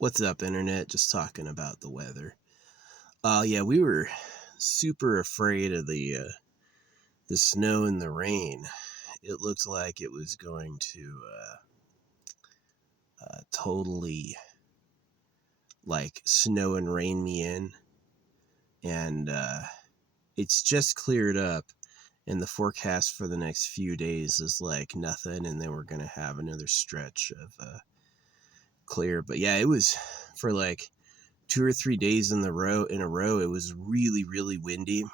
What's up, internet? Just talking about the weather. Yeah, we were super afraid of the snow and the rain. It looked like it was going to totally like snow and rain me in, and it's just cleared up. And the forecast for the next few days is like nothing, and then we're gonna have another stretch of clear. But yeah, it was for like 2 or 3 days in a row. It was really, really windy,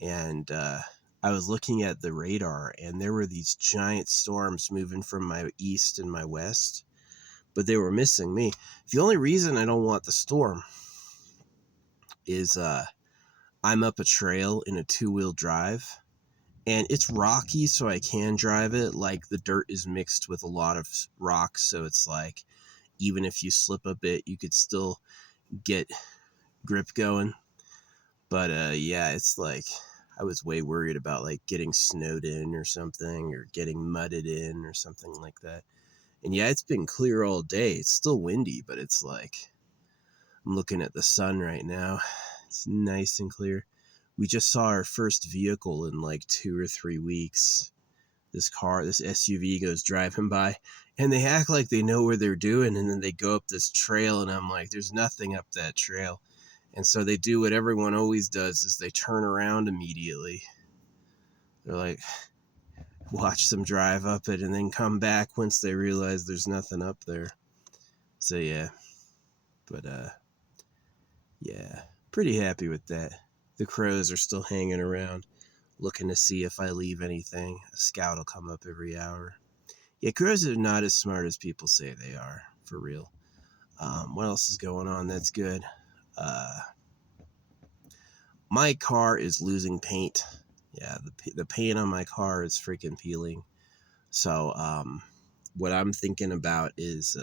and I was looking at the radar, and there were these giant storms moving from my east and my west, but they were missing me. The only reason I don't want the storm is I'm up a trail in a 2-wheel drive, and it's rocky, so I can drive it. Like, the dirt is mixed with a lot of rocks, so it's like even if you slip a bit, you could still get grip going. But yeah, it's like I was way worried about like getting snowed in or something, or getting mudded in or something like that. And yeah, it's been clear all day. It's still windy, but it's like I'm looking at the sun right now. It's nice and clear. We just saw our first vehicle in like 2 or 3 weeks. This SUV goes driving by, and they act like they know where they're doing, and then they go up this trail, and I'm like, there's nothing up that trail. And so they do what everyone always does, is they turn around immediately. They're like, watch them drive up it and then come back once they realize there's nothing up there. So yeah, but yeah, pretty happy with that. The crows are still hanging around, looking to see if I leave anything. A scout will come up every hour. Yeah, crows are not as smart as people say they are, for real. What else is going on? That's good. My car is losing paint. Yeah, the paint on my car is freaking peeling. So what I'm thinking about is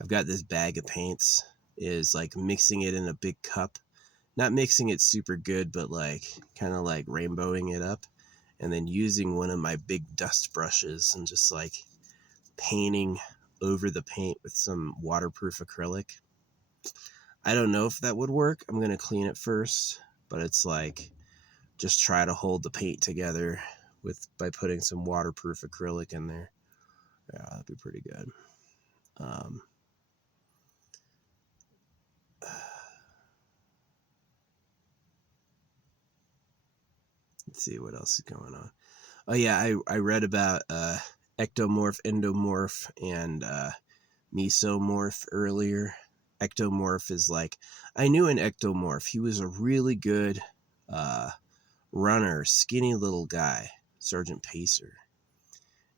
I've got this bag of paints, is like mixing it in a big cup. Not mixing it super good, but like kind of like rainbowing it up, and then using one of my big dust brushes and just like painting over the paint with some waterproof acrylic. I don't know if that would work. I'm going to clean it first, but it's like just try to hold the paint together by putting some waterproof acrylic in there. Yeah, that'd be pretty good. Let's see what else is going on. Oh yeah, I read about ectomorph, endomorph, and mesomorph earlier. Ectomorph is like, I knew an ectomorph. He was a really good runner, skinny little guy, Sergeant Pacer.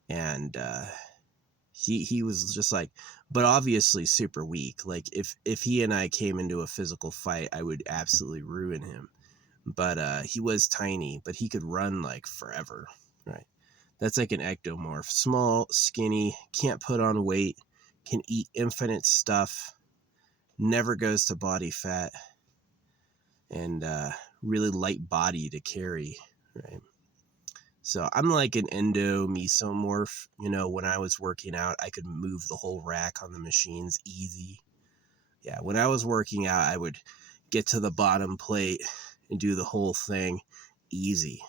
And he was just like, but obviously super weak. Like if he and I came into a physical fight, I would absolutely ruin him. But he was tiny, but he could run like forever, right? That's like an ectomorph. Small, skinny, can't put on weight, can eat infinite stuff, never goes to body fat, and really light body to carry, right? So I'm like an mesomorph. You know, when I was working out, I could move the whole rack on the machines easy. Yeah, when I was working out, I would get to the bottom plate and do the whole thing easy,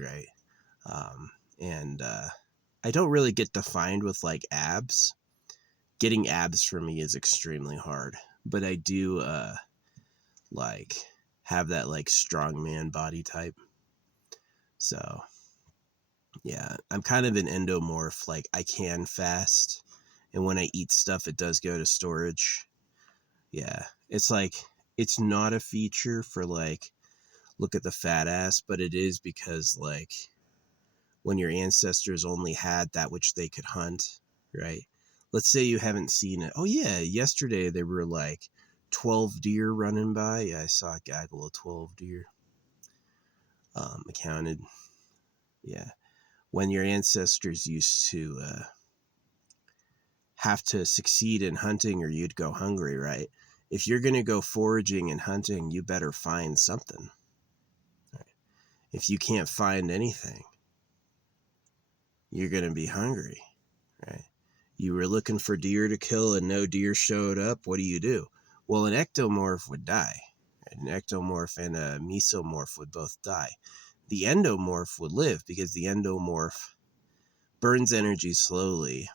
right? And I don't really get defined with like abs. Getting abs for me is extremely hard, but I do like have that like strongman body type. So yeah, I'm kind of an endomorph. Like, I can fast, and when I eat stuff, it does go to storage. Yeah, it's like, it's not a feature for like, look at the fat ass, but it is because like when your ancestors only had that which they could hunt, right? Let's say you haven't seen it. Oh yeah, yesterday there were like 12 deer running by. Yeah, I saw a gaggle of 12 deer. I counted. Yeah. When your ancestors used to have to succeed in hunting, or you'd go hungry, right? If you're going to go foraging and hunting, you better find something. Right? If you can't find anything, you're going to be hungry, right? You were looking for deer to kill and no deer showed up. What do? Well, an ectomorph would die. An ectomorph and a mesomorph would both die. The endomorph would live because the endomorph burns energy slowly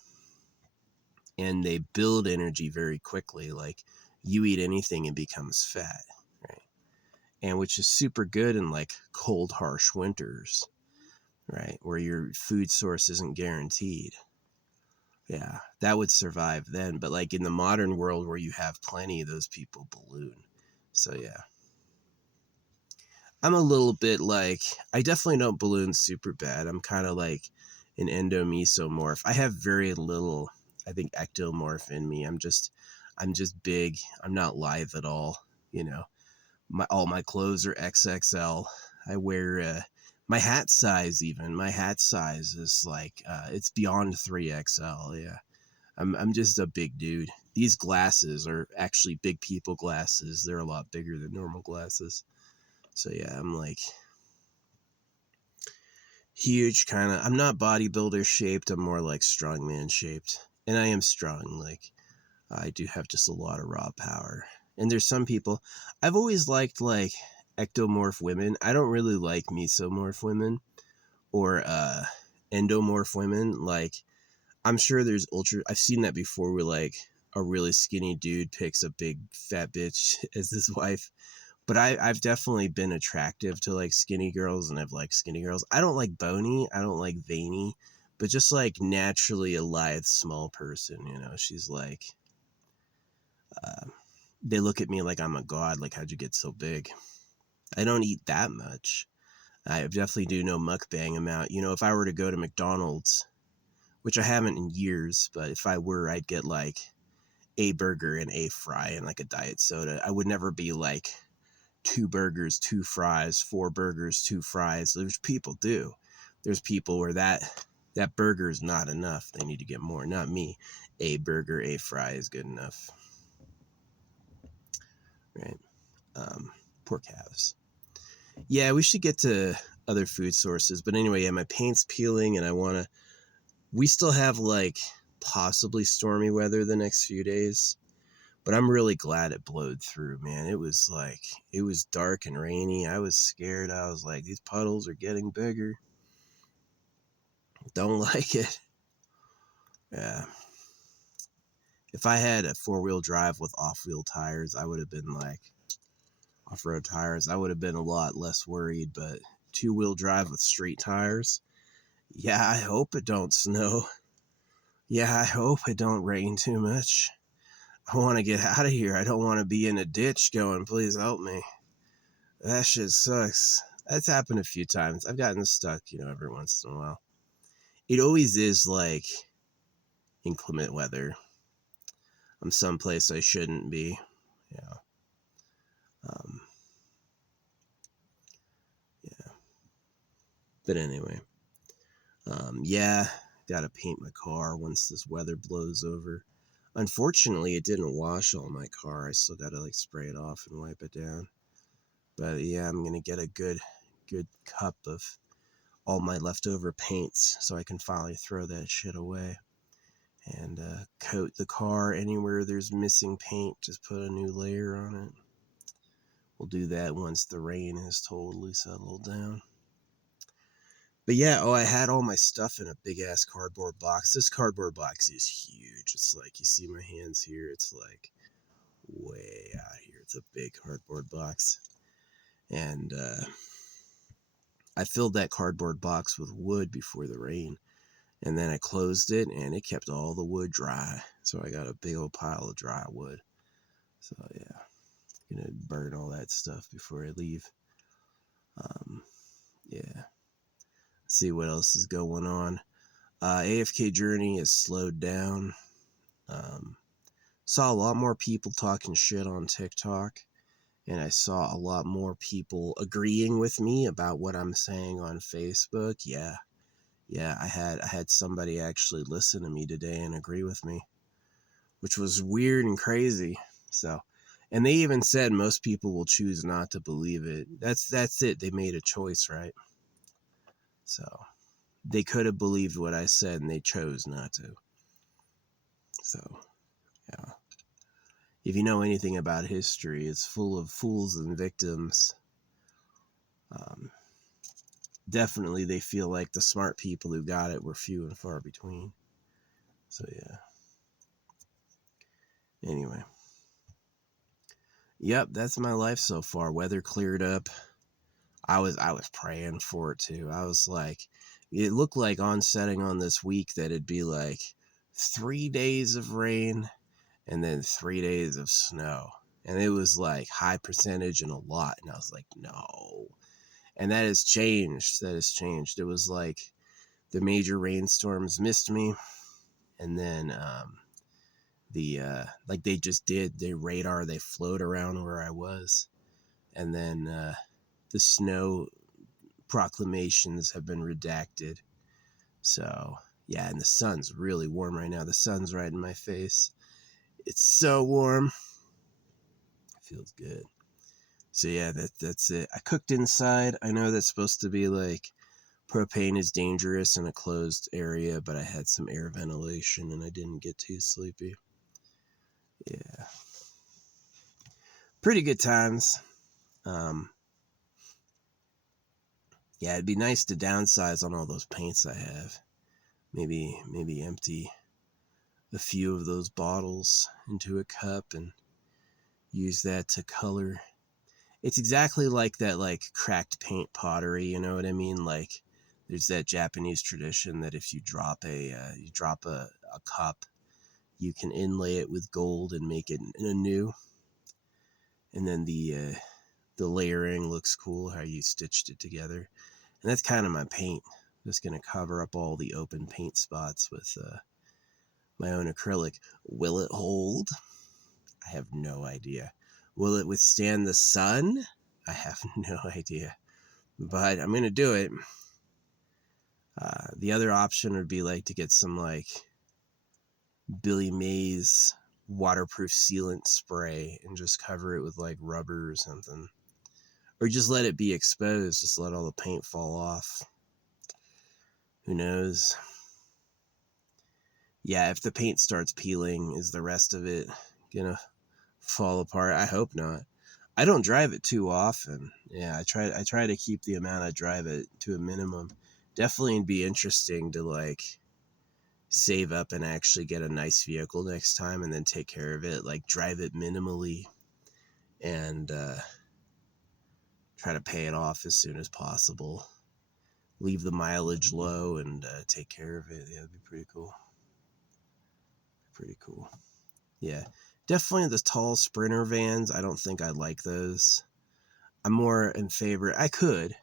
and they build energy very quickly. Like, you eat anything, it becomes fat, right? And which is super good in like cold, harsh winters, right? Where your food source isn't guaranteed. Yeah, that would survive then. But like in the modern world where you have plenty, those people balloon. So yeah. I'm a little bit like, I definitely don't balloon super bad. I'm kind of like an endomesomorph. I have very little, I think, ectomorph in me. I'm just big. I'm not lithe at all. You know, all my clothes are XXL. I wear my hat size. Even my hat size is like it's beyond 3XL. Yeah, I'm just a big dude. These glasses are actually big people glasses. They're a lot bigger than normal glasses. So yeah, I'm like huge kind of. I'm not bodybuilder shaped. I'm more like strongman shaped. And I am strong. Like, I do have just a lot of raw power. And there's some people, I've always liked like ectomorph women. I don't really like mesomorph women or endomorph women. Like, I'm sure there's I've seen that before where like a really skinny dude picks a big fat bitch as his wife. But I've definitely been attractive to like skinny girls, and I've liked skinny girls. I don't like bony, I don't like veiny, but just like naturally a lithe small person, you know. She's like, they look at me like I'm a god. Like, how'd you get so big? I don't eat that much. I definitely do no mukbang amount. You know, if I were to go to McDonald's, which I haven't in years, but if I were, I'd get like a burger and a fry and like a diet soda. I would never be like 2 burgers, 2 fries, 4 burgers, 2 fries. There's people do. There's people where that burger is not enough. They need to get more. Not me. A burger, a fry is good enough. Right. Poor calves. Yeah, we should get to other food sources. But anyway, yeah, my paint's peeling and we still have like possibly stormy weather the next few days. But I'm really glad it blowed through, man. It was dark and rainy. I was scared. I was like, these puddles are getting bigger. Don't like it. Yeah. If I had a 4-wheel drive with off-wheel tires, I would have been like, off-road tires, I would have been a lot less worried. But 2-wheel drive with street tires, yeah, I hope it don't snow. Yeah, I hope it don't rain too much. I want to get out of here. I don't want to be in a ditch going, please help me. That shit sucks. That's happened a few times. I've gotten stuck, you know, every once in a while. It always is like inclement weather. I'm someplace I shouldn't be. Yeah. Yeah. But anyway. Yeah, gotta paint my car once this weather blows over. Unfortunately, it didn't wash all my car. I still gotta like spray it off and wipe it down. But yeah, I'm gonna get a good cup of all my leftover paints so I can finally throw that shit away. And coat the car anywhere there's missing paint. Just put a new layer on it. We'll do that once the rain has totally settled down. But yeah, I had all my stuff in a big ass cardboard box. This cardboard box is huge. It's like, you see my hands here. It's like way out here. It's a big cardboard box. And I filled that cardboard box with wood before the rain. And then I closed it and it kept all the wood dry. So I got a big old pile of dry wood. So yeah, I'm gonna burn all that stuff before I leave. Yeah. See what else is going on. AFK Journey is slowed down. Saw a lot more people talking shit on TikTok. And I saw a lot more people agreeing with me about what I'm saying on Facebook. Yeah. Yeah, I had somebody actually listen to me today and agree with me, which was weird and crazy. So, and they even said most people will choose not to believe it. That's it. They made a choice, right? So, they could have believed what I said and they chose not to. So, yeah. If you know anything about history, it's full of fools and victims. Definitely they feel like the smart people who got it were few and far between. So, yeah. Anyway. Yep, that's my life so far. Weather cleared up. I was praying for it too. I was like, it looked like on setting on this week that it'd be like 3 days of rain and then 3 days of snow. And it was like high percentage and a lot. And I was like, no. And that has changed. That has changed. It was like the major rainstorms missed me. And then like they just did, they float around where I was. And then the snow proclamations have been redacted. So, yeah, and the sun's really warm right now. The sun's right in my face. It's so warm. It feels good. So, yeah, that's it. I cooked inside. I know that's supposed to be like propane is dangerous in a closed area, but I had some air ventilation and I didn't get too sleepy. Yeah. Pretty good times. Yeah, it'd be nice to downsize on all those paints I have. Maybe empty a few of those bottles into a cup and use that to color. It's exactly like that, like cracked paint pottery. You know what I mean? Like there's that Japanese tradition that if you drop a cup, you can inlay it with gold and make it anew. And then the layering looks cool, how you stitched it together. And that's kind of my paint. I'm just gonna cover up all the open paint spots with my own acrylic. Will it hold? I have no idea. Will it withstand the sun? I have no idea. But I'm going to do it. The other option would be like to get some like Billy Mays waterproof sealant spray and just cover it with like rubber or something. Or just let it be exposed. Just let all the paint fall off. Who knows? Yeah, if the paint starts peeling, is the rest of it gonna fall apart? I hope not. I don't drive it too often. Yeah, I try to keep the amount I drive it to a minimum. Definitely it'd be interesting to like save up and actually get a nice vehicle next time and then take care of it, like drive it minimally and try to pay it off as soon as possible. Leave the mileage low and take care of it. Yeah, it'd be pretty cool. Pretty cool. Yeah. Definitely the tall Sprinter vans. I don't think I like those. I'm more in favor. I could.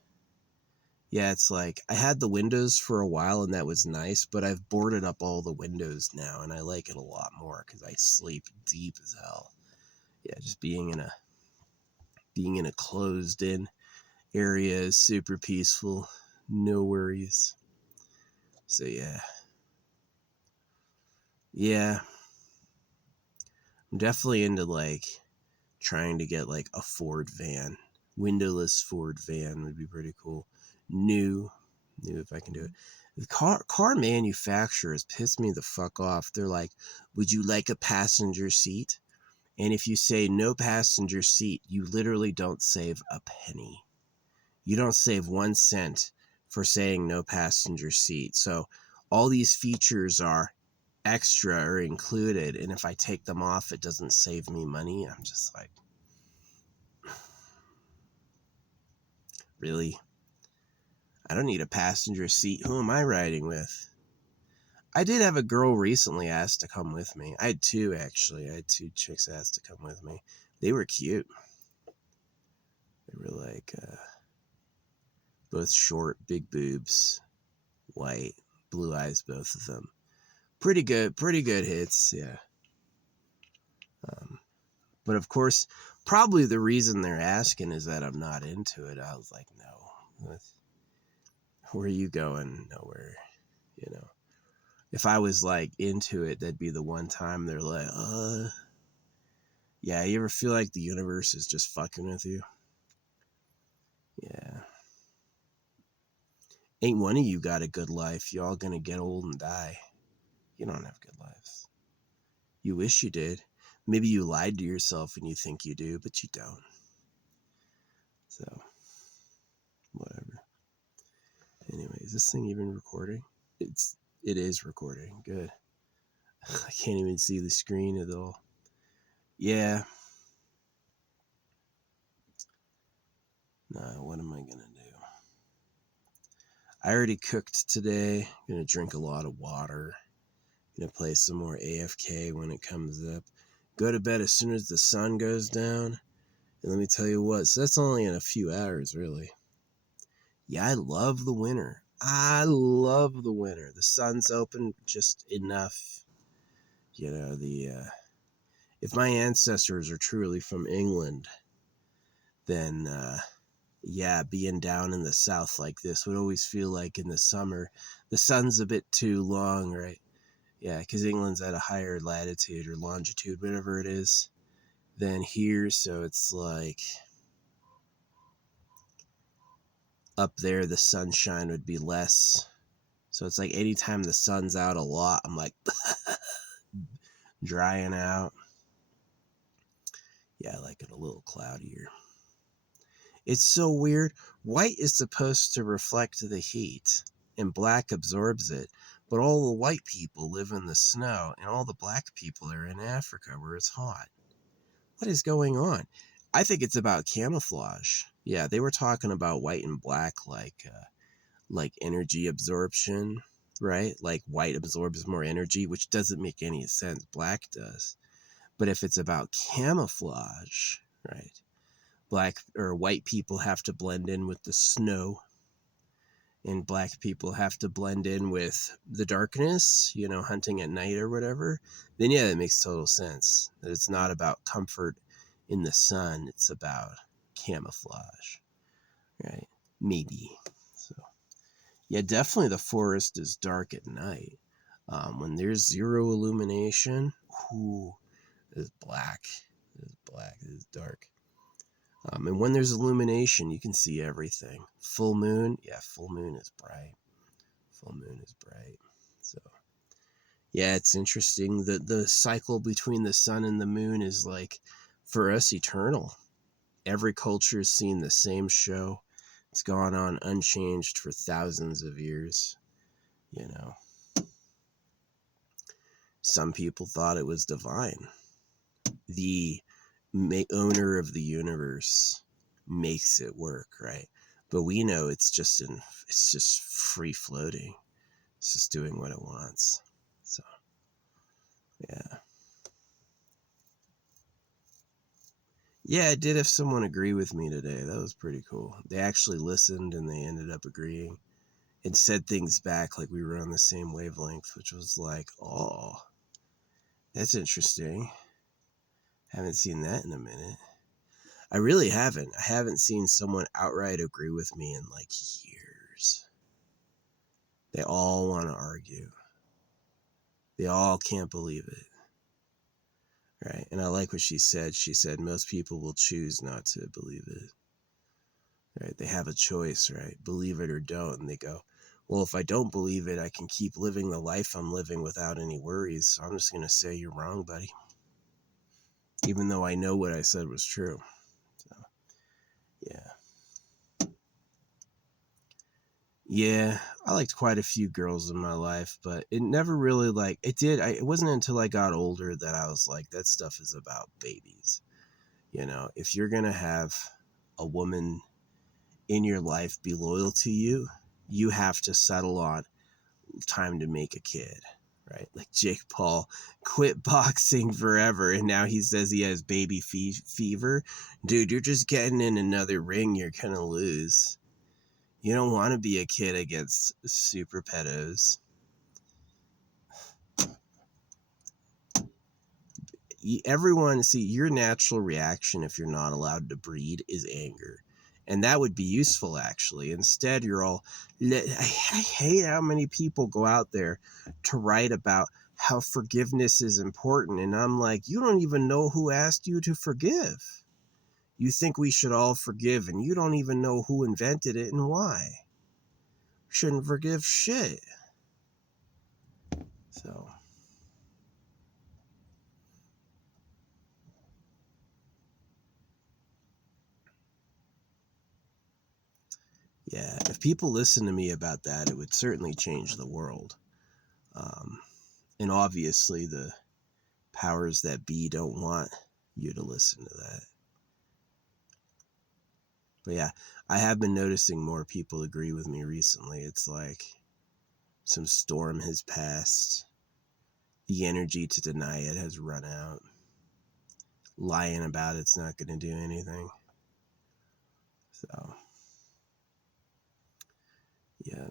Yeah, it's like I had the windows for a while and that was nice, but I've boarded up all the windows now and I like it a lot more because I sleep deep as hell. Yeah, just being in a closed in area is super peaceful. No worries. So yeah. Yeah. I'm definitely into like trying to get like a Ford van. Windowless Ford van would be pretty cool. New if I can do it. The car manufacturers piss me the fuck off. They're like, would you like a passenger seat? And if you say no passenger seat, you literally don't save a penny. You don't save 1 cent for saying no passenger seat. So all these features are extra or included. And if I take them off, it doesn't save me money. I'm just like, really? I don't need a passenger seat. Who am I riding with? I did have a girl recently ask to come with me. I had two, actually. I had two chicks ask to come with me. They were cute. They were like both short, big boobs, white, blue eyes, both of them. Pretty good hits, yeah. But of course, probably the reason they're asking is that I'm not into it. I was like, no. Where are you going? Nowhere, you know. If I was like into it, that'd be the one time they're like, yeah, you ever feel like the universe is just fucking with you? Yeah. Ain't one of you got a good life. You're all gonna get old and die. You don't have good lives. You wish you did. Maybe you lied to yourself and you think you do, but you don't. So, whatever. Anyway, is this thing even recording? It is recording. Good. I can't even see the screen at all. Yeah. Nah, what am I gonna do? I already cooked today. Gonna drink a lot of water. Gonna play some more AFK when it comes up. Go to bed as soon as the sun goes down. And let me tell you what, so that's only in a few hours, really. Yeah, I love the winter. I love the winter. The sun's open just enough. You know, if my ancestors are truly from England, then, yeah, being down in the south like this would always feel like in the summer, the sun's a bit too long, right? Yeah, because England's at a higher latitude or longitude, whatever it is, than here. So it's like up there, the sunshine would be less. So it's like anytime the sun's out a lot, I'm like drying out. Yeah, I like it a little cloudier. It's so weird. White is supposed to reflect the heat, and black absorbs it. But all the white people live in the snow, and all the black people are in Africa where it's hot. What is going on? I think it's about camouflage. Yeah, they were talking about white and black like energy absorption, right? Like white absorbs more energy, which doesn't make any sense. Black does. But if it's about camouflage, right? Black or white people have to blend in with the snow, and black people have to blend in with the darkness, you know, hunting at night or whatever, then yeah, that makes total sense. That it's not about comfort in the sun, it's about camouflage, right? Maybe. So, yeah, definitely the forest is dark at night. When there's zero illumination, ooh, it's black. It's black. It's dark. And when there's illumination, you can see everything. Full moon, yeah, full moon is bright. Full moon is bright. So, yeah, it's interesting that the cycle between the sun and the moon is like, for us, eternal. Every culture has seen the same show. It's gone on unchanged for thousands of years. You know, some people thought it was divine. The owner of the universe makes it work, right? But we know it's just free floating. It's just doing what it wants. So, yeah. Yeah, I did have someone agree with me today. That was pretty cool. They actually listened and they ended up agreeing and said things back like we were on the same wavelength, which was like, oh, that's interesting. Haven't seen that in a minute. I really haven't. I haven't seen someone outright agree with me in like years. They all want to argue. They all can't believe it. Right? And I like what she said. She said most people will choose not to believe it. Right? They have a choice, right? Believe it or don't. And they go, well, if I don't believe it, I can keep living the life I'm living without any worries. So I'm just going to say you're wrong, buddy. Even though I know what I said was true. So, yeah. Yeah, I liked quite a few girls in my life, but it never really it wasn't until I got older that I was like, that stuff is about babies. You know, if you're going to have a woman in your life be loyal to you, you have to settle on time to make a kid, right? Like Jake Paul quit boxing forever and now he says he has baby fever. Dude, you're just getting in another ring you're going to lose. You don't want to be a kid against super pedos. Everyone, see, your natural reaction if you're not allowed to breed is anger. And that would be useful, actually. Instead, you're all... I hate how many people go out there to write about how forgiveness is important. And I'm like, you don't even know who asked you to forgive. You think we should all forgive, and you don't even know who invented it and why. Shouldn't forgive shit. So... Yeah, if people listen to me about that, it would certainly change the world. And obviously the powers that be don't want you to listen to that. But yeah, I have been noticing more people agree with me recently. It's like some storm has passed. The energy to deny it has run out. Lying about it's not going to do anything. So, yeah.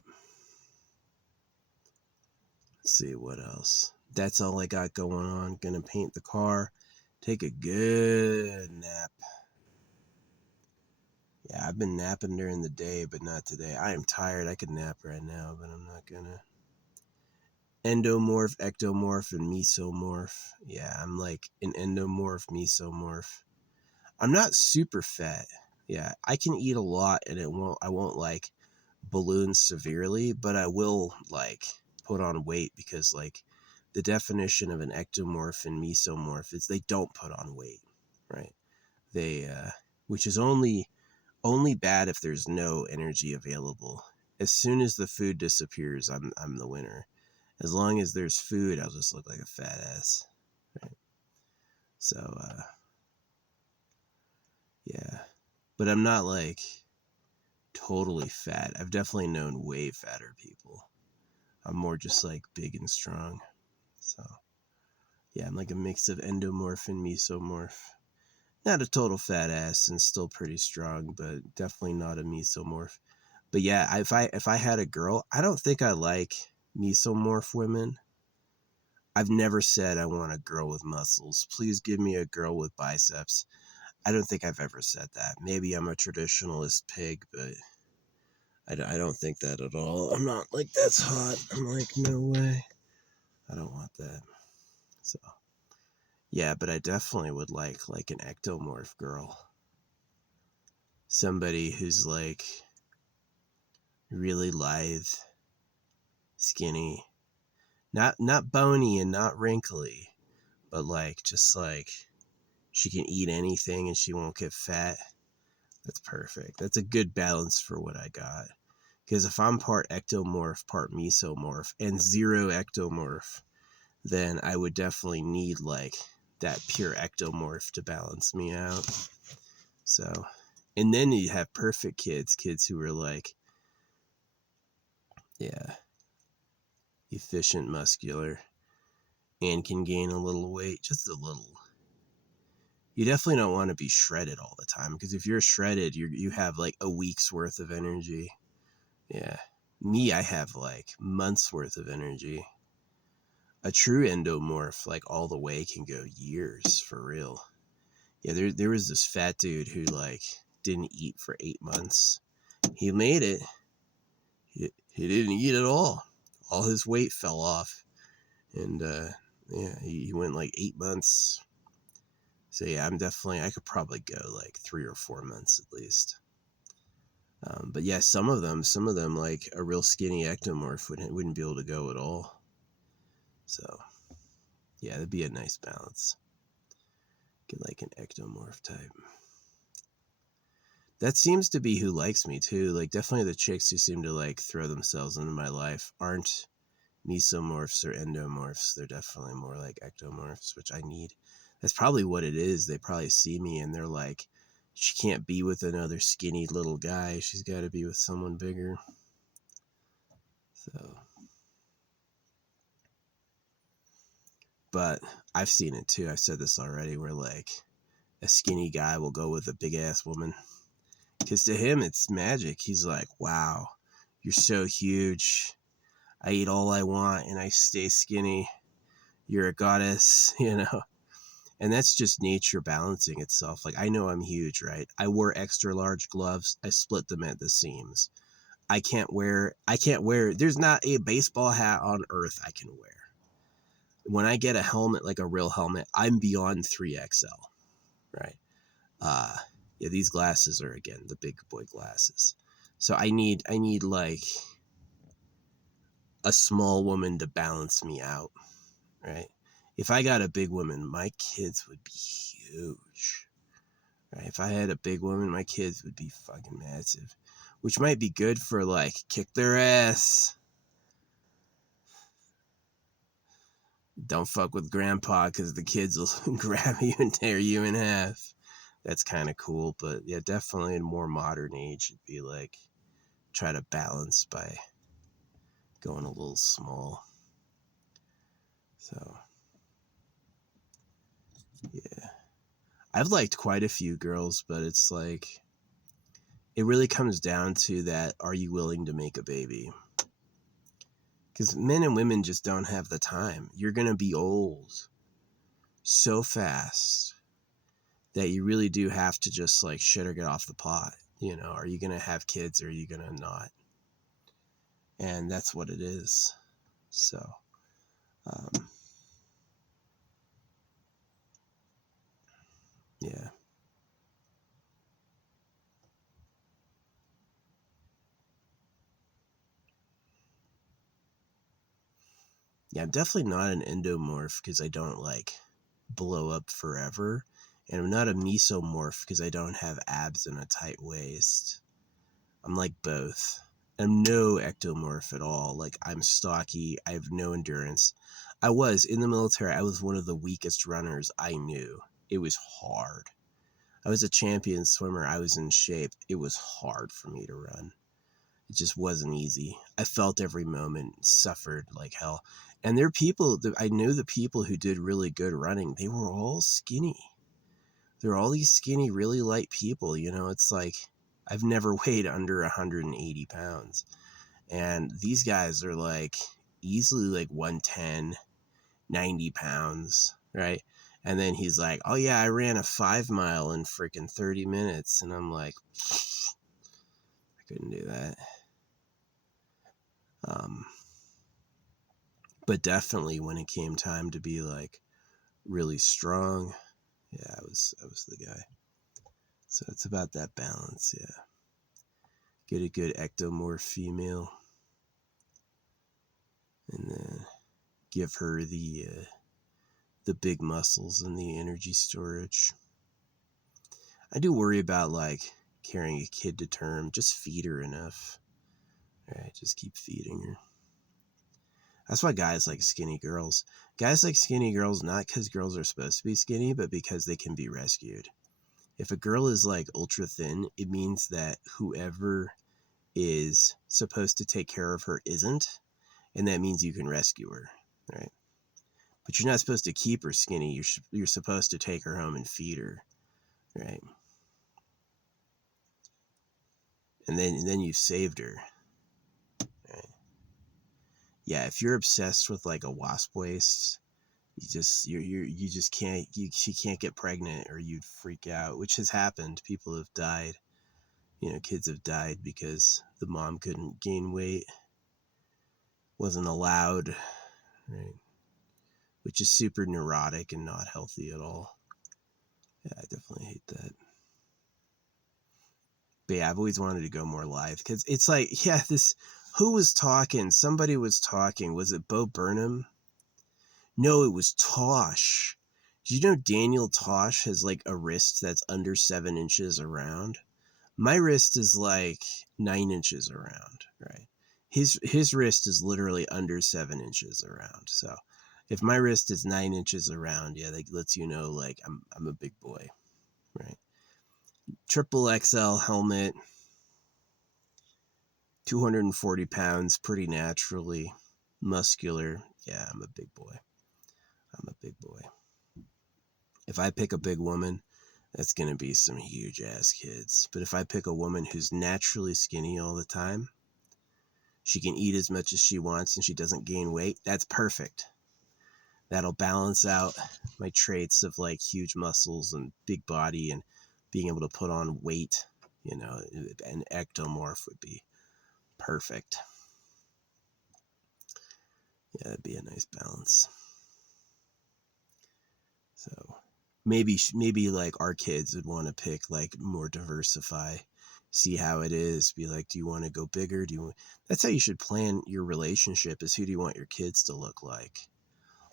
Let's see what else. That's all I got going on. Gonna paint the car. Take a good nap. Yeah, I've been napping during the day, but not today. I am tired. I could nap right now, but I'm not gonna. Endomorph, ectomorph, and mesomorph. Yeah, I'm like an endomorph, mesomorph. I'm not super fat. Yeah, I can eat a lot and I won't like balloon severely, but I will like put on weight because like the definition of an ectomorph and mesomorph is they don't put on weight, right? They which is only bad if there's no energy available. As soon as the food disappears, I'm the winner. As long as there's food, I'll just look like a fat ass. Right? So yeah. But I'm not like totally fat. I've definitely known way fatter people. I'm more just like big and strong. So yeah, I'm like a mix of endomorph and mesomorph. Not a total fat ass and still pretty strong, but definitely not a mesomorph. But yeah, if I had a girl, I don't think I like mesomorph women. I've never said I want a girl with muscles. Please give me a girl with biceps. I don't think I've ever said that. Maybe I'm a traditionalist pig, but I don't think that at all. I'm not like, that's hot. I'm like, no way. I don't want that. So, yeah, but I definitely would like an ectomorph girl. Somebody who's like really lithe, skinny, not bony and not wrinkly, but like just like she can eat anything and she won't get fat. That's perfect. That's a good balance for what I got. Because if I'm part ectomorph, part mesomorph, and zero ectomorph, then I would definitely need like that pure ectomorph to balance me out. So, and then you have perfect kids who are like, yeah, efficient, muscular, and can gain a little weight, just a little. You definitely don't want to be shredded all the time because if you're shredded, you have like a week's worth of energy. Yeah. Me, I have like months worth of energy. A true endomorph, like all the way, can go years for real. Yeah, there was this fat dude who like didn't eat for 8 months. He made it. He didn't eat at all. All his weight fell off, and yeah, he went like 8 months. So yeah, I could probably go like 3 or 4 months at least. But yeah, some of them, like a real skinny ectomorph wouldn't be able to go at all. So yeah, that'd be a nice balance. Get like an ectomorph type. That seems to be who likes me too. Like definitely the chicks who seem to like throw themselves into my life aren't mesomorphs or endomorphs. They're definitely more like ectomorphs, which I need. That's probably what it is. They probably see me and they're like, she can't be with another skinny little guy. She's got to be with someone bigger. So, but I've seen it too. I've said this already where like a skinny guy will go with a big ass woman. Because to him, it's magic. He's like, wow, you're so huge. I eat all I want and I stay skinny. You're a goddess, you know? And that's just nature balancing itself. Like, I know I'm huge, right? I wore extra large gloves. I split them at the seams. There's not a baseball hat on earth I can wear. When I get a helmet, like a real helmet, I'm beyond 3XL, right? Uh, yeah, these glasses are, again, the big boy glasses. So I need like a small woman to balance me out, right? If I got a big woman, my kids would be huge. Right? If I had a big woman, my kids would be fucking massive. which might be good for like kick their ass. Don't fuck with grandpa because the kids will grab you and tear you in half. That's kind of cool, but yeah, definitely in a more modern age, it'd be like try to balance by going a little small. So, yeah. I've liked quite a few girls, but it's like, it really comes down to that, are you willing to make a baby? Because men and women just don't have the time. You're going to be old so fast that you really do have to just like shit or get off the pot. You know, are you going to have kids or are you going to not? And that's what it is. So, yeah. Yeah, I'm definitely not an endomorph because I don't like blow up forever. And I'm not a mesomorph because I don't have abs and a tight waist. I'm like both. I'm no ectomorph at all. Like, I'm stocky. I have no endurance. I was in the military. I was one of the weakest runners I knew. It was hard. I was a champion swimmer. I was in shape. It was hard for me to run. It just wasn't easy. I felt every moment, suffered like hell. And there are people that I knew, the people who did really good running, they were all skinny. There are all these skinny, really light people. You know, it's like, I've never weighed under 180 pounds. And these guys are like easily like 110, 90 pounds, right? And then he's like, oh yeah, I ran a 5 mile in freaking 30 minutes. And I'm like, I couldn't do that. But definitely when it came time to be like really strong, yeah, I was the guy. So it's about that balance, yeah. Get a good ectomorph female, and then give her the big muscles and the energy storage. I do worry about like carrying a kid to term. Just feed her enough. All right, just keep feeding her. That's why guys like skinny girls. Guys like skinny girls not because girls are supposed to be skinny, but because they can be rescued. If a girl is like ultra thin, it means that whoever is supposed to take care of her isn't, and that means you can rescue her, right? But you're not supposed to keep her skinny. You're supposed to take her home and feed her, right? And then you've saved her, right? Yeah, if you're obsessed with like a wasp waist, you just can't, she can't get pregnant or you'd freak out, which has happened. People have died. You know, kids have died because the mom couldn't gain weight, wasn't allowed, right? Which is super neurotic and not healthy at all. Yeah, I definitely hate that. But yeah, I've always wanted to go more live because it's like, yeah, who was talking? Somebody was talking. Was it Bo Burnham? No, it was Tosh. Do you know Daniel Tosh has like a wrist that's under 7 inches around? My wrist is like 9 inches around, right? His wrist is literally under 7 inches around. So if my wrist is 9 inches around, yeah, that lets you know like I'm a big boy, right? Triple XL helmet, 240 pounds, pretty naturally muscular. Yeah, I'm a big boy. I'm a big boy. If I pick a big woman, that's going to be some huge ass kids. But if I pick a woman who's naturally skinny all the time, she can eat as much as she wants and she doesn't gain weight, that's perfect. That'll balance out my traits of like huge muscles and big body and being able to put on weight. You know, an ectomorph would be perfect. Yeah, it'd be a nice balance. So maybe like our kids would want to pick like more diversify, see how it is, be like, do you want to go bigger? That's how you should plan your relationship, is who do you want your kids to look like?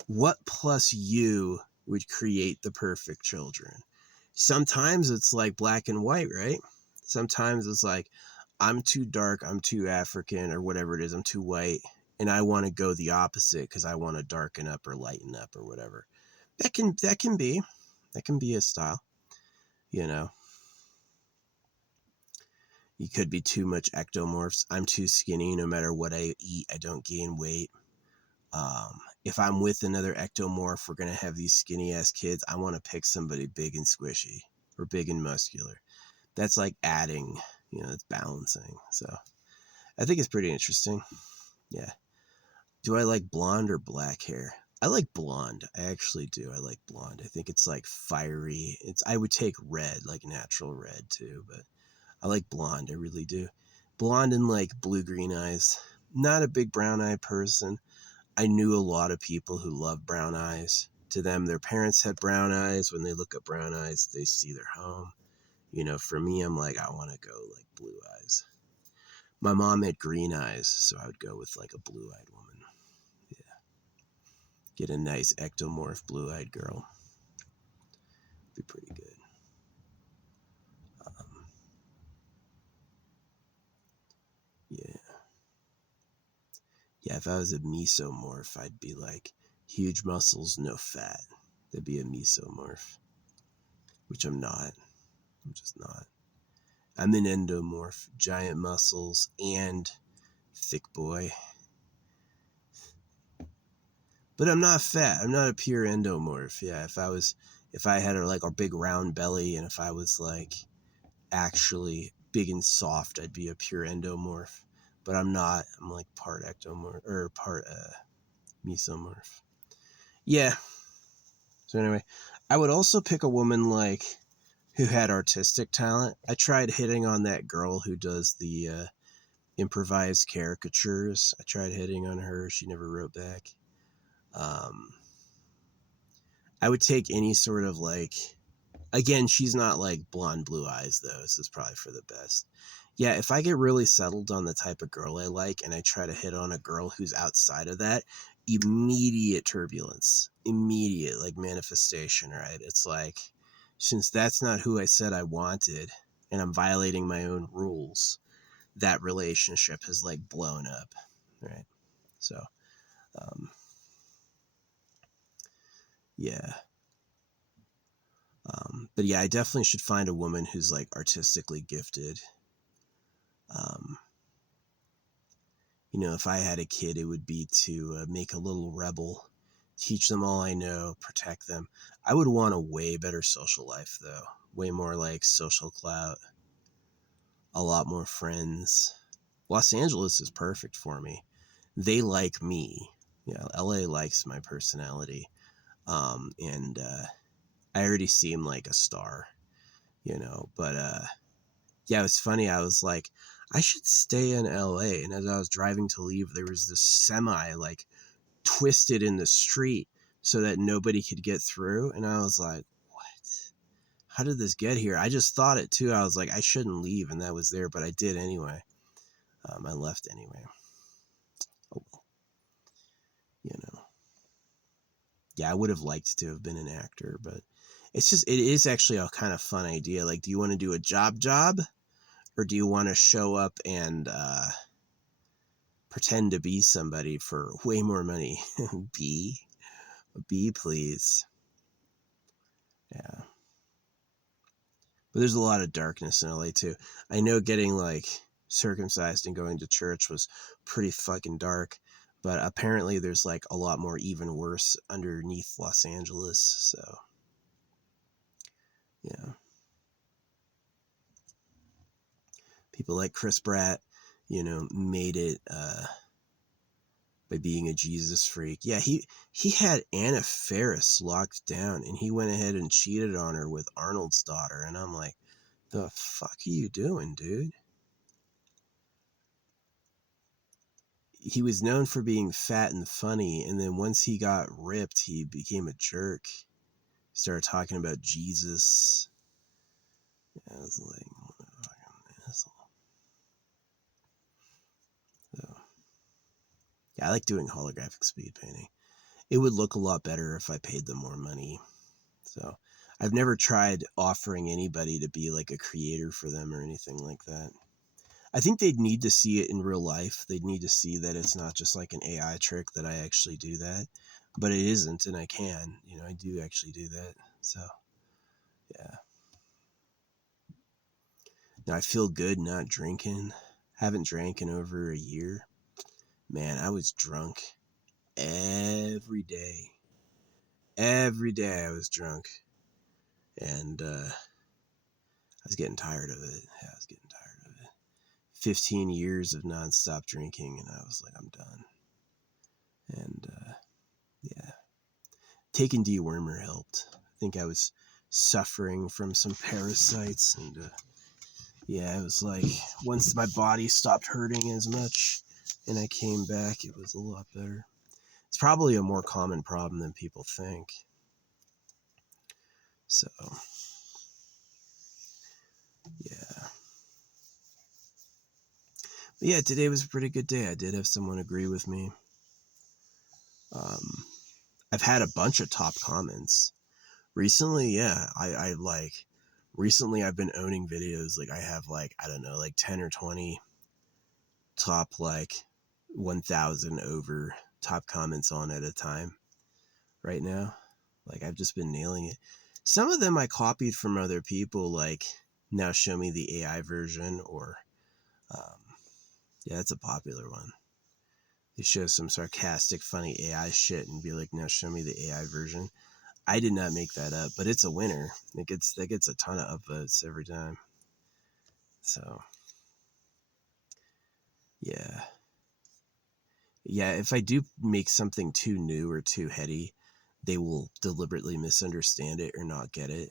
What plus you would create the perfect children? Sometimes it's like black and white, right? Sometimes it's like, I'm too dark, I'm too African, or whatever it is, I'm too white, and I want to go the opposite because I want to darken up or lighten up or whatever. That can be a style, you know. You could be too much ectomorphs. I'm too skinny. No matter what I eat, I don't gain weight. If I'm with another ectomorph, we're going to have these skinny ass kids. I want to pick somebody big and squishy or big and muscular. That's like adding, it's balancing. So I think it's pretty interesting. Yeah. Do I like blonde or black hair? I like blonde. I actually do. I like blonde. I think it's like fiery. I would take red, like natural red too, but I like blonde. I really do. Blonde and like blue green eyes. Not a big brown eye person. I knew a lot of people who love brown eyes. To them, their parents had brown eyes. When they look at brown eyes, they see their home. For me, I'm like, I want to go like blue eyes. My mom had green eyes, so I would go with like a blue-eyed woman. Yeah. Get a nice ectomorph blue-eyed girl. Be pretty good. Yeah. Yeah, if I was a mesomorph, I'd be like huge muscles, no fat. That'd be a mesomorph, which I'm not. I'm just not. I'm an endomorph, giant muscles and thick boy. But I'm not fat. I'm not a pure endomorph. Yeah, if I had like a big round belly, and if I was like actually big and soft, I'd be a pure endomorph. But I'm not. I'm like part ectomorph or part mesomorph. Yeah. So anyway, I would also pick a woman like who had artistic talent. I tried hitting on that girl who does the improvised caricatures. I tried hitting on her. She never wrote back. I would take any sort of like, again, she's not like blonde blue eyes though. This is probably for the best. Yeah, if I get really settled on the type of girl I like and I try to hit on a girl who's outside of that, immediate turbulence, immediate like manifestation, right? It's like, since that's not who I said I wanted and I'm violating my own rules, that relationship has like blown up, right? So, um, yeah. But yeah, I definitely should find a woman who's like artistically gifted. Um, if I had a kid, it would be to make a little rebel, teach them all I know, protect them. I would want a way better social life, though. Way more like social clout, a lot more friends. Los Angeles is perfect for me. They like me. Yeah, LA likes my personality. And I already seem like a star, but yeah, it was funny. I was like, I should stay in LA. And as I was driving to leave, there was this semi like twisted in the street so that nobody could get through. And I was like, what? How did this get here? I just thought it too. I was like, I shouldn't leave. And that was there, but I did anyway. I left anyway. Oh, well, you know. Yeah, I would have liked to have been an actor, but it is actually a kind of fun idea. Like, do you want to do a job? Or do you want to show up and pretend to be somebody for way more money? B, please. Yeah. But there's a lot of darkness in LA too. I know getting like circumcised and going to church was pretty fucking dark, but apparently there's like a lot more even worse underneath Los Angeles. So, yeah. People like Chris Pratt, made it by being a Jesus freak. Yeah, he had Anna Faris locked down and he went ahead and cheated on her with Arnold's daughter. And I'm like, the fuck are you doing, dude? He was known for being fat and funny, and then once he got ripped, he became a jerk. Started talking about Jesus. I was like, what a fucking asshole. So, yeah, I like doing holographic speed painting. It would look a lot better if I paid them more money. So I've never tried offering anybody to be like a creator for them or anything like that. I think they'd need to see it in real life. They'd need to see that it's not just like an AI trick, that I actually do that. But it isn't, and I can. I do actually do that. So, yeah. Now, I feel good not drinking. Haven't drank in over a year. Man, I was drunk every day. Every day I was drunk. And I was getting tired of it. Yeah, I was getting tired of it. 15 years of nonstop drinking, and I was like, I'm done. And yeah, taking dewormer helped. I think I was suffering from some parasites, and yeah, it was like once my body stopped hurting as much and I came back, it was a lot better. It's probably a more common problem than people think. So, yeah. But yeah, today was a pretty good day. I did have someone agree with me. I've had a bunch of top comments. Recently, yeah, I like, recently I've been owning videos. Like I have like, I don't know, like 10 or 20 top like 1,000 over top comments on at a time right now. Like I've just been nailing it. Some of them I copied from other people, like now show me the AI version, or yeah, that's a popular one. They show some sarcastic, funny AI shit and be like, now show me the AI version. I did not make that up, but it's a winner. That gets a ton of upvotes every time. So yeah. Yeah, if I do make something too new or too heady, they will deliberately misunderstand it or not get it,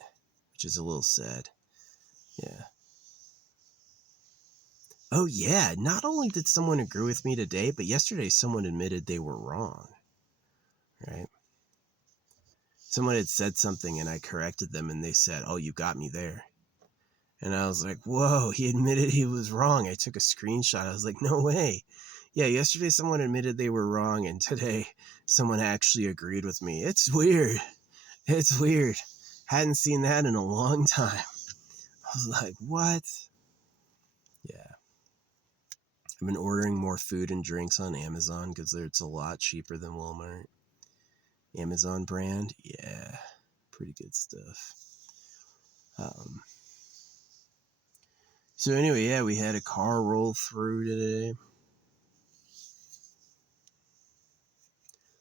which is a little sad. Yeah. Oh, yeah. Not only did someone agree with me today, but yesterday someone admitted they were wrong, right? Someone had said something and I corrected them and they said, oh, you got me there. And I was like, whoa, he admitted he was wrong. I took a screenshot. I was like, no way. Yeah, yesterday someone admitted they were wrong, and today someone actually agreed with me. It's weird. It's weird. Hadn't seen that in a long time. I was like, what? Yeah. I've been ordering more food and drinks on Amazon because it's a lot cheaper than Walmart. Amazon brand, yeah, pretty good stuff. So anyway, yeah, we had a car roll through today.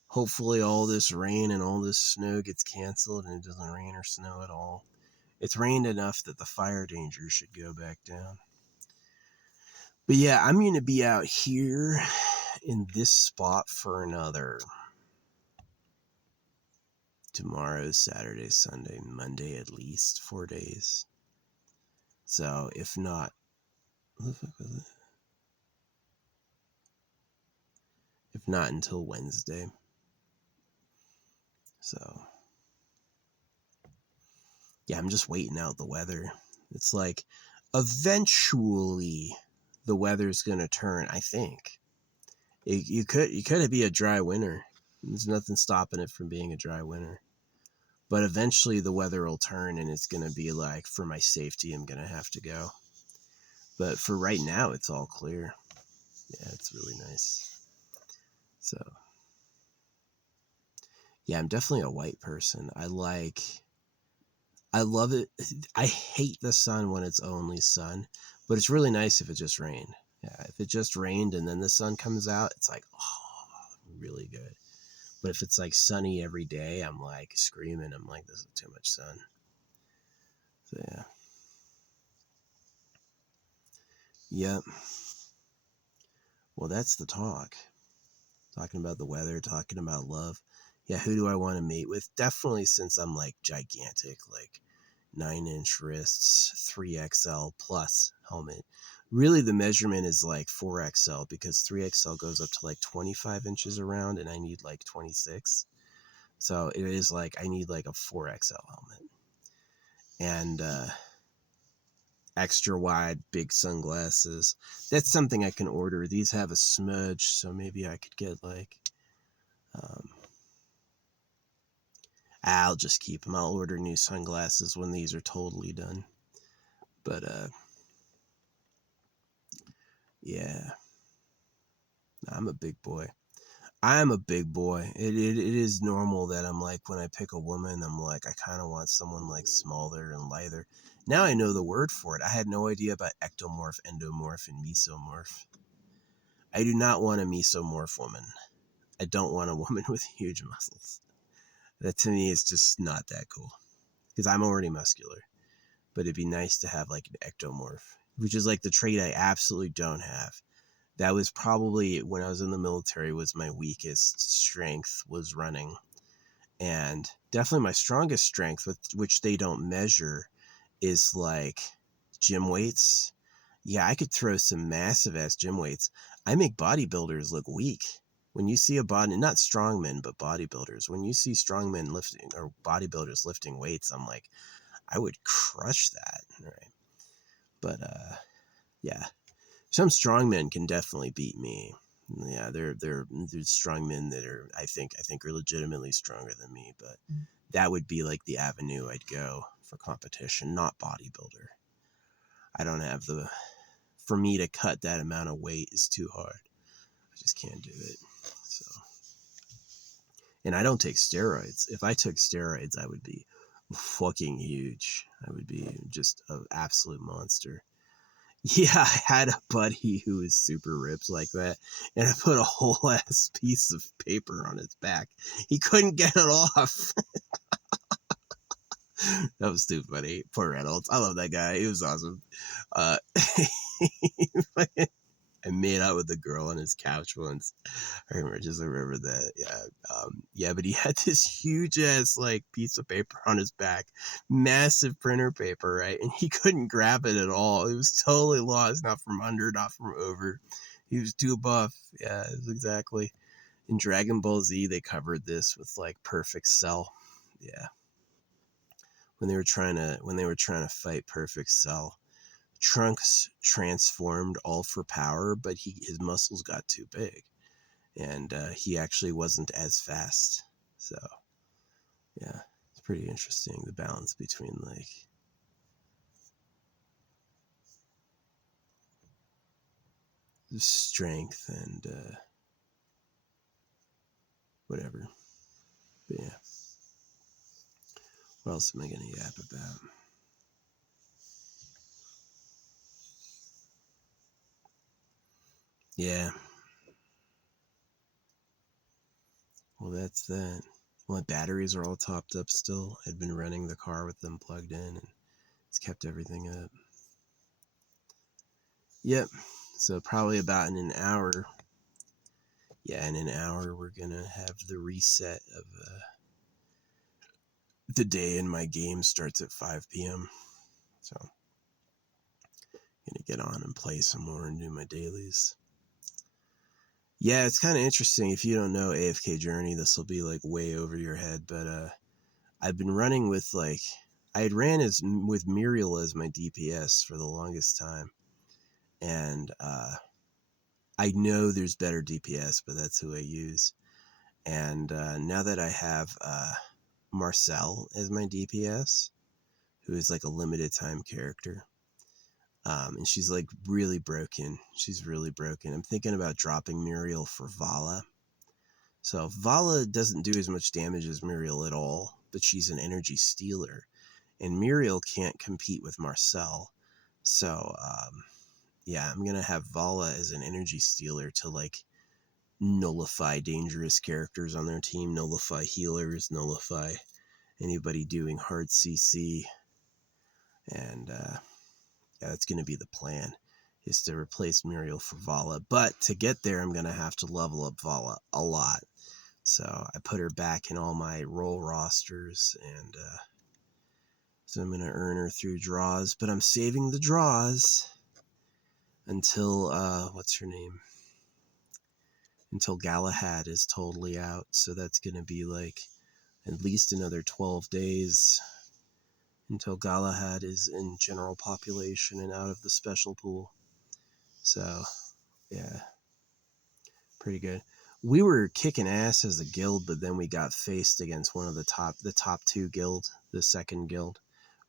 Hopefully all this rain and all this snow gets canceled and it doesn't rain or snow at all. It's rained enough that the fire danger should go back down. But yeah, I'm going to be out here in this spot for another tomorrow, Saturday, Sunday, Monday, at least 4 days. So if not, if not until Wednesday. So yeah, I'm just waiting out the weather. It's like eventually the weather's gonna turn. I think you could be a dry winter. There's nothing stopping it from being a dry winter. But eventually the weather will turn and it's gonna be like, for my safety, I'm gonna have to go. But for right now, it's all clear. Yeah, it's really nice. So yeah, I'm definitely a white person. I love it. I hate the sun when it's only sun, but it's really nice if it just rained. Yeah, if it just rained and then the sun comes out, it's like, oh, really good. But if it's like sunny every day, I'm like screaming. I'm like, this is too much sun. So yeah. Yep. Well, that's the talk. Talking about the weather, talking about love. Yeah, who do I want to mate with? Definitely, since I'm like gigantic, like 9-inch wrists, 3XL plus helmet. Really, the measurement is like 4XL because 3XL goes up to like 25 inches around and I need like 26. So it is like I need like a 4XL helmet. And extra wide, big sunglasses. That's something I can order. These have a smudge, so maybe I could get like, I'll just keep them. I'll order new sunglasses when these are totally done. But Yeah, I'm a big boy. I'm a big boy. It is normal that I'm like, when I pick a woman, I'm like, I kind of want someone like smaller and lighter. Now I know the word for it. I had no idea about ectomorph, endomorph, and mesomorph. I do not want a mesomorph woman. I don't want a woman with huge muscles. That to me is just not that cool, because I'm already muscular. But it'd be nice to have like an ectomorph, which is like the trait I absolutely don't have. That was probably, when I was in the military, was my weakest strength, was running. And definitely my strongest strength, which they don't measure, is like gym weights. Yeah, I could throw some massive ass gym weights. I make bodybuilders look weak. When you see a body, not strongmen, but bodybuilders, when you see strongmen lifting or bodybuilders lifting weights, I'm like, I would crush that. Right. But yeah, some strongmen can definitely beat me. Yeah, there's strongmen that are, I think are legitimately stronger than me, but that would be like the avenue I'd go for competition, not bodybuilder. I don't have for me to cut that amount of weight is too hard. I just can't do it. So, and I don't take steroids. If I took steroids, I would be fucking huge. I would be just an absolute monster. Yeah, I had a buddy who was super ripped like that, and I put a whole ass piece of paper on his back. He couldn't get it off. That was too funny. Poor Reynolds. I love that guy. He was awesome. Uh, I made out with a girl on his couch once. I remember that. Yeah. Yeah, but he had this huge ass like piece of paper on his back, massive printer paper, right? And he couldn't grab it at all. It was totally lost, not from under, not from over. He was too buff. Yeah, it was exactly. In Dragon Ball Z, they covered this with like Perfect Cell. Yeah, when they were trying to fight Perfect Cell, Trunks transformed all for power, but his muscles got too big, and he actually wasn't as fast. So yeah, it's pretty interesting, the balance between like strength and whatever. But yeah, what else am I gonna yap about? Yeah, well, that's that. Well, my batteries are all topped up still. I'd been running the car with them plugged in, and it's kept everything up. Yep. So probably about in an hour. Yeah, in an hour we're gonna have the reset of the day, and my game starts at 5 p.m. So I'm gonna get on and play some more and do my dailies. Yeah, it's kind of interesting. If you don't know AFK Journey, this will be like way over your head, but I've been running with like, I had ran with Muriel as my DPS for the longest time, and I know there's better DPS, but that's who I use. And now that I have Marcel as my DPS, who is like a limited time character, and she's like really broken. She's really broken. I'm thinking about dropping Muriel for Vala. So Vala doesn't do as much damage as Muriel at all, but she's an energy stealer, and Muriel can't compete with Marcel. So yeah, I'm gonna have Vala as an energy stealer to like nullify dangerous characters on their team, nullify healers, nullify anybody doing hard CC, and yeah, that's going to be the plan, is to replace Muriel for Vala. But to get there, I'm going to have to level up Vala a lot. So I put her back in all my role rosters, and so I'm going to earn her through draws. But I'm saving the draws until, what's her name? Until Galahad is totally out. So that's going to be like at least another 12 days until Galahad is in general population and out of the special pool. So, yeah, pretty good. We were kicking ass as a guild, but then we got faced against one of the top two guild, the second guild.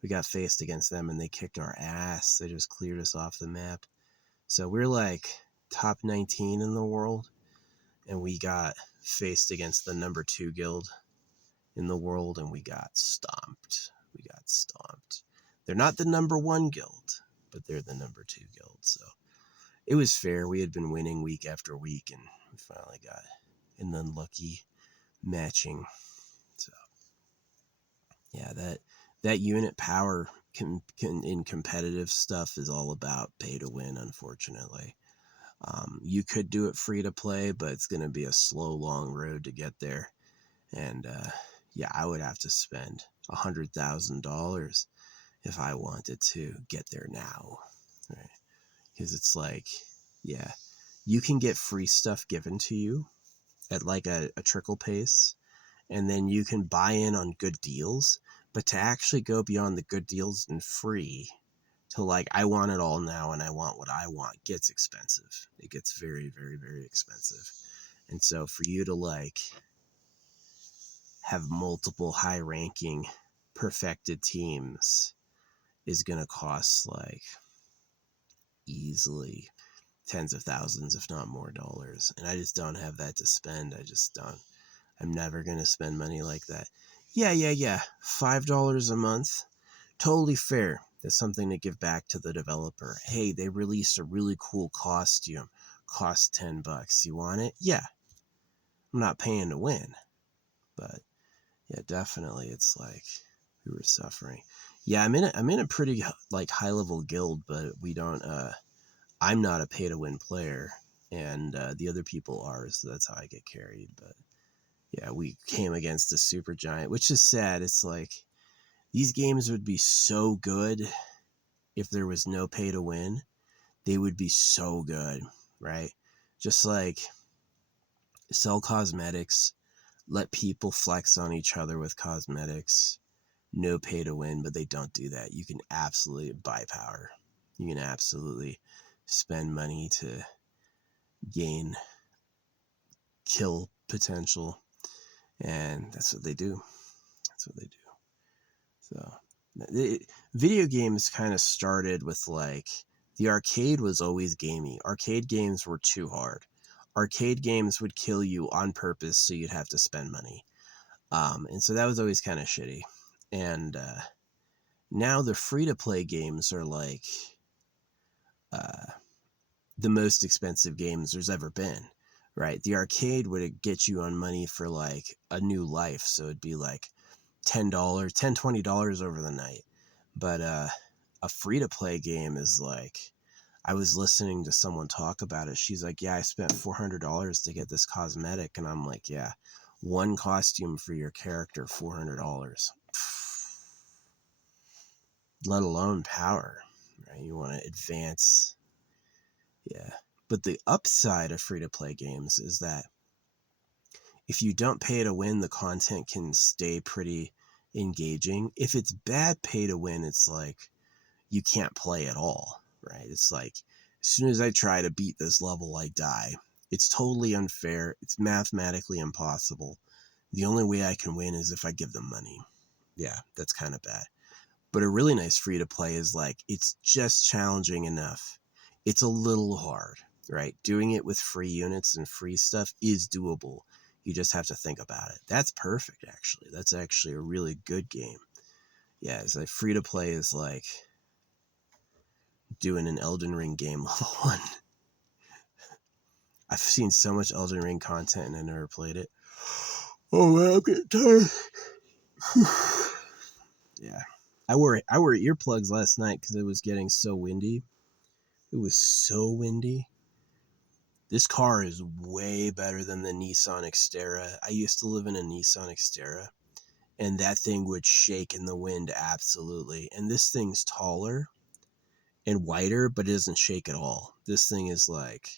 We got faced against them, and they kicked our ass. They just cleared us off the map. So we're like top 19 in the world, and we got faced against the number 2 guild in the world, and we got stomped. They're not the number 1 guild, but they're the number 2 guild, so it was fair. We had been winning week after week, and we finally got an unlucky matching. So yeah, that unit power can in competitive stuff is all about pay to win, unfortunately. You could do it free to play, but it's going to be a slow, long road to get there. And yeah, I would have to spend $100,000 if I wanted to get there now, right? Because it's like, yeah, you can get free stuff given to you at like a trickle pace, and then you can buy in on good deals. But to actually go beyond the good deals and free to like, I want it all now and I want what I want, gets expensive. It gets very, very, very expensive. And so for you to like have multiple high ranking perfected teams is going to cost like easily tens of thousands, if not more dollars. And I just don't have that to spend. I just don't. I'm never going to spend money like that. Yeah. $5 a month. Totally fair. That's something to give back to the developer. Hey, they released a really cool costume. Cost $10. You want it? Yeah. I'm not paying to win. But yeah, definitely it's like we were suffering. Yeah, I'm in a pretty like high level guild, but we don't I'm not a pay to win player, and the other people are, so that's how I get carried. But yeah, we came against a super giant, which is sad. It's like these games would be so good if there was no pay to win. They would be so good, right? Just like sell cosmetics, let people flex on each other with cosmetics, no pay to win, but they don't do that. You can absolutely buy power. You can absolutely spend money to gain kill potential, and that's what they do. So video games kind of started with like the arcade was always gamey. Arcade games were too hard. Arcade games would kill you on purpose, so you'd have to spend money. And so that was always kind of shitty. And now the free-to-play games are like the most expensive games there's ever been, right? The arcade would get you on money for like a new life, so it'd be like $20 over the night. But a free-to-play game is like, I was listening to someone talk about it. She's like, yeah, I spent $400 to get this cosmetic. And I'm like, yeah, one costume for your character, $400. Let alone power, right? You want to advance. Yeah. But the upside of free-to-play games is that if you don't pay to win, the content can stay pretty engaging. If it's bad pay to win, it's like you can't play at all, right? It's like as soon as I try to beat this level, I die. It's totally unfair. It's mathematically impossible. The only way I can win is if I give them money. Yeah, that's kind of bad. But a really nice free to play is like, it's just challenging enough. It's a little hard, right? Doing it with free units and free stuff is doable. You just have to think about it. That's perfect, actually. That's actually a really good game. Yeah, it's like free to play is like doing an Elden Ring game level 1. I've seen so much Elden Ring content and I never played it. Oh man, I'm getting tired. Yeah. I wore earplugs last night because it was getting so windy. It was so windy. This car is way better than the Nissan Xterra. I used to live in a Nissan Xterra, and that thing would shake in the wind absolutely. And this thing's taller and wider, but it doesn't shake at all. This thing is like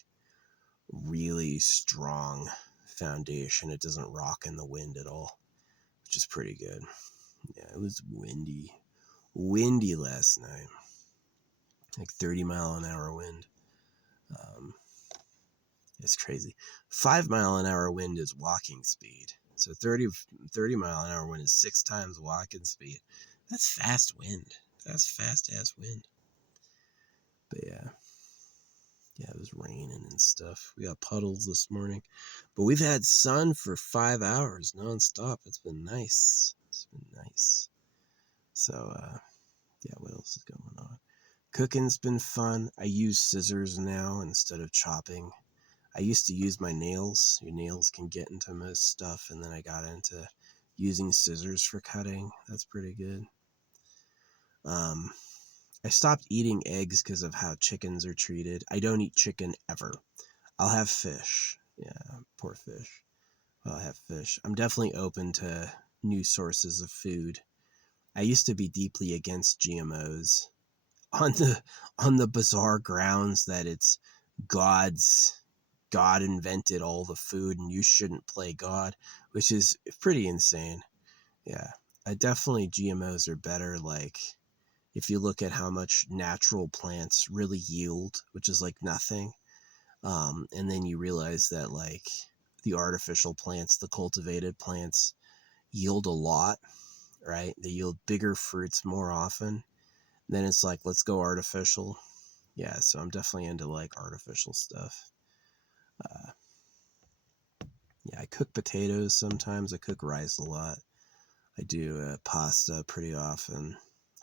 really strong foundation. It doesn't rock in the wind at all, which is pretty good. Yeah, it was windy last night, like 30-mile-an-hour wind. It's crazy. 5-mile-an-hour wind is walking speed, so 30-mile-an-hour wind is 6 times walking speed. That's fast wind. That's fast ass wind. But yeah, Yeah, it was raining and stuff. We got puddles this morning, but we've had sun for 5 hours nonstop. It's been nice. It's been nice. So, yeah, what else is going on? Cooking's been fun. I use scissors now instead of chopping. I used to use my nails. Your nails can get into most stuff, and then I got into using scissors for cutting. That's pretty good. I stopped eating eggs because of how chickens are treated. I don't eat chicken ever. I'll have fish. Yeah, poor fish. I'll have fish. I'm definitely open to new sources of food. I used to be deeply against GMOs on the bizarre grounds that it's God's God invented all the food and you shouldn't play God, which is pretty insane. Yeah. I definitely GMOs are better. Like if you look at how much natural plants really yield, which is like nothing, and then you realize that like the artificial plants, the cultivated plants yield a lot, right? They yield bigger fruits more often. Then it's like, let's go artificial. Yeah, so I'm definitely into like artificial stuff. Uh, yeah, I cook potatoes sometimes. I cook rice a lot. I do pasta pretty often.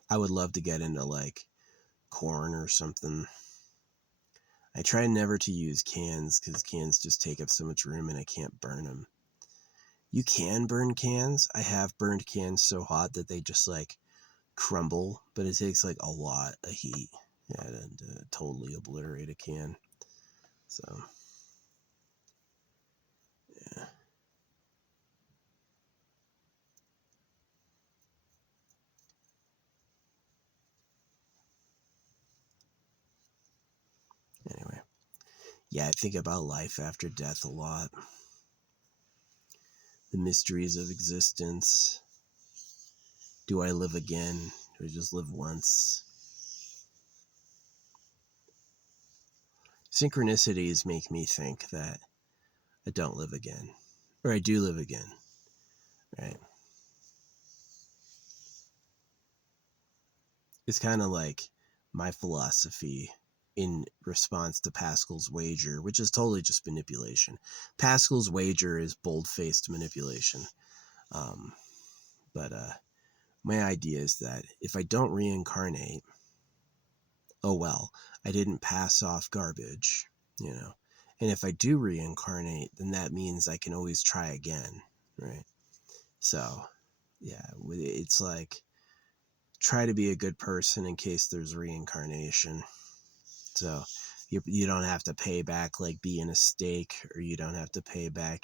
I would love to get into like corn or something. I try never to use cans because cans just take up so much room and I can't burn them. You can burn cans. I have burned cans so hot that they just like crumble, but it takes like a lot of heat. Yeah, and totally obliterate a can. So, yeah. Anyway, yeah, I think about life after death a lot. The mysteries of existence. Do I live again? Do I just live once? Synchronicities make me think that I don't live again, or I do live again, right? It's kind of like my philosophy in response to Pascal's wager, which is totally just manipulation. Pascal's wager is bold-faced manipulation. Um, but my idea is that if I don't reincarnate, oh well, I didn't pass off garbage, you know. And if I do reincarnate, then that means I can always try again, right? So, yeah, it's like try to be a good person in case there's reincarnation. So you don't have to pay back like being a steak, or you don't have to pay back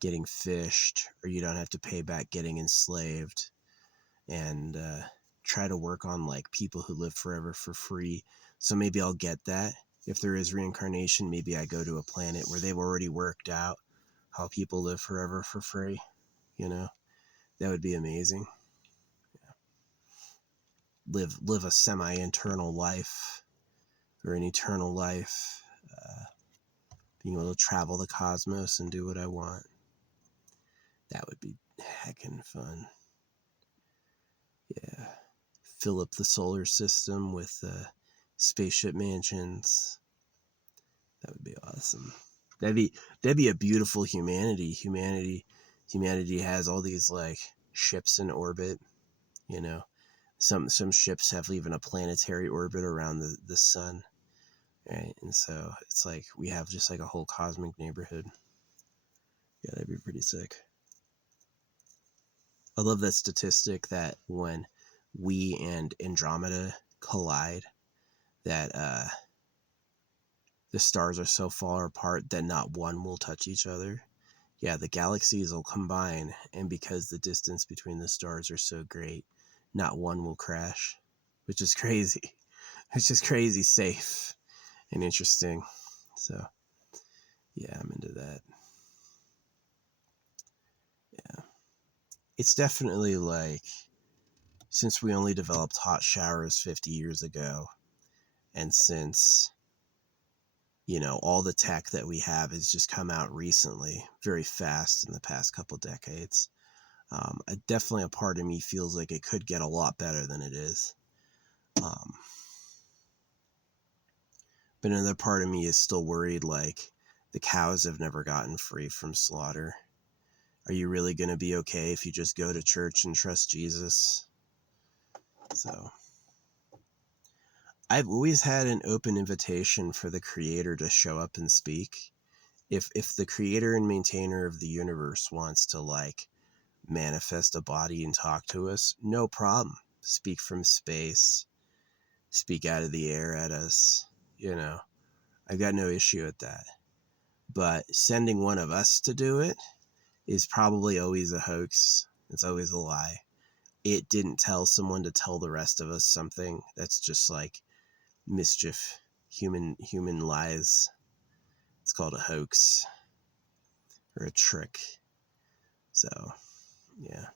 getting fished, or you don't have to pay back getting enslaved. And try to work on like people who live forever for free. So maybe I'll get that. If there is reincarnation, maybe I go to a planet where they've already worked out how people live forever for free. You know, that would be amazing. Live a semi-eternal life or an eternal life. Being able to travel the cosmos and do what I want. That would be heckin' fun. Yeah. Fill up the solar system with spaceship mansions. That would be awesome. That'd be a beautiful humanity. Humanity has all these like ships in orbit. You know, some ships have even a planetary orbit around the sun, right? And so it's like we have just like a whole cosmic neighborhood. Yeah, that'd be pretty sick. I love that statistic that when we and Andromeda collide, that the stars are so far apart that not one will touch each other. Yeah, the galaxies will combine, and because the distance between the stars are so great, not one will crash, which is crazy. It's just crazy safe and interesting. So, yeah, I'm into that. Yeah. It's definitely like, since we only developed hot showers 50 years ago, and since, you know, all the tech that we have has just come out recently, very fast in the past couple decades, definitely a part of me feels like it could get a lot better than it is. But But another part of me is still worried, like, the cows have never gotten free from slaughter. Are you really going to be okay if you just go to church and trust Jesus? So I've always had an open invitation for the creator to show up and speak. If the creator and maintainer of the universe wants to, like, manifest a body and talk to us, no problem. Speak from space, speak out of the air at us, you know. I've got no issue with that. But sending one of us to do it is probably always a hoax. It's always a lie. It didn't tell someone to tell the rest of us something. That's just like mischief, human lies. It's called a hoax or a trick. So, yeah.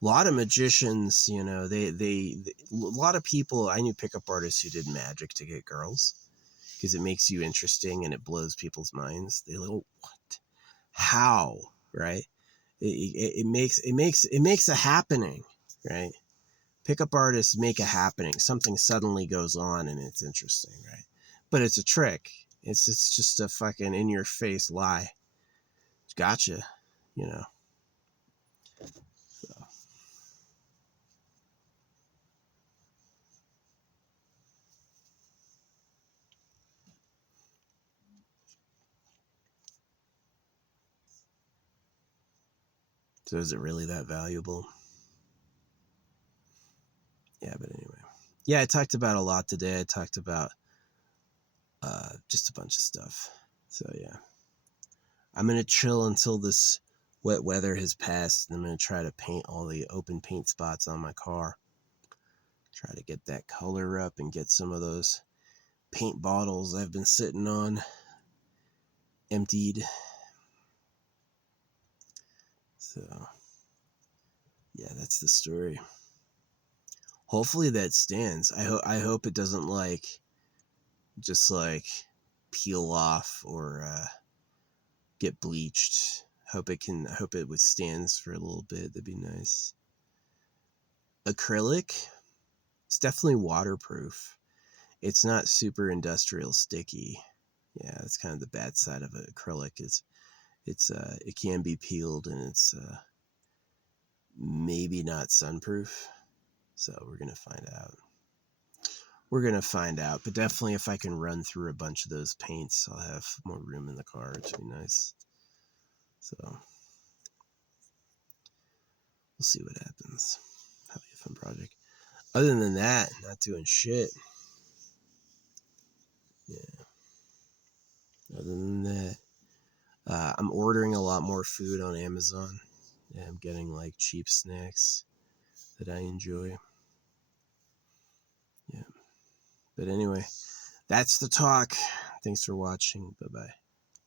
A lot of magicians, you know, they a lot of people, I knew pickup artists who did magic to get girls because it makes you interesting and it blows people's minds. They go, what? How? Right? It makes a happening, right? Pickup artists make a happening. Something suddenly goes on and it's interesting, right? But it's a trick. It's just a fucking in your face lie. Gotcha, you know. So is it really that valuable? Yeah, but anyway. Yeah, I talked about a lot today. I talked about just a bunch of stuff. So yeah. I'm going to chill until this wet weather has passed, and I'm going to try to paint all the open paint spots on my car. Try to get that color up and get some of those paint bottles I've been sitting on emptied. So, yeah, that's the story. Hopefully that stands. I hope it doesn't, like, just, like, peel off or get bleached. Hope it withstands for a little bit. That'd be nice. Acrylic, it's definitely waterproof. It's not super industrial sticky. Yeah, that's kind of the bad side of it. Acrylic is it can be peeled and it's maybe not sunproof. So we're gonna find out. But definitely if I can run through a bunch of those paints, I'll have more room in the car, which would be nice. So we'll see what happens. That'll be a fun project. Other than that, not doing shit. Yeah. Other than that, I'm ordering a lot more food on Amazon. Yeah, I'm getting like cheap snacks that I enjoy. Yeah. But anyway, that's the talk. Thanks for watching. Bye-bye.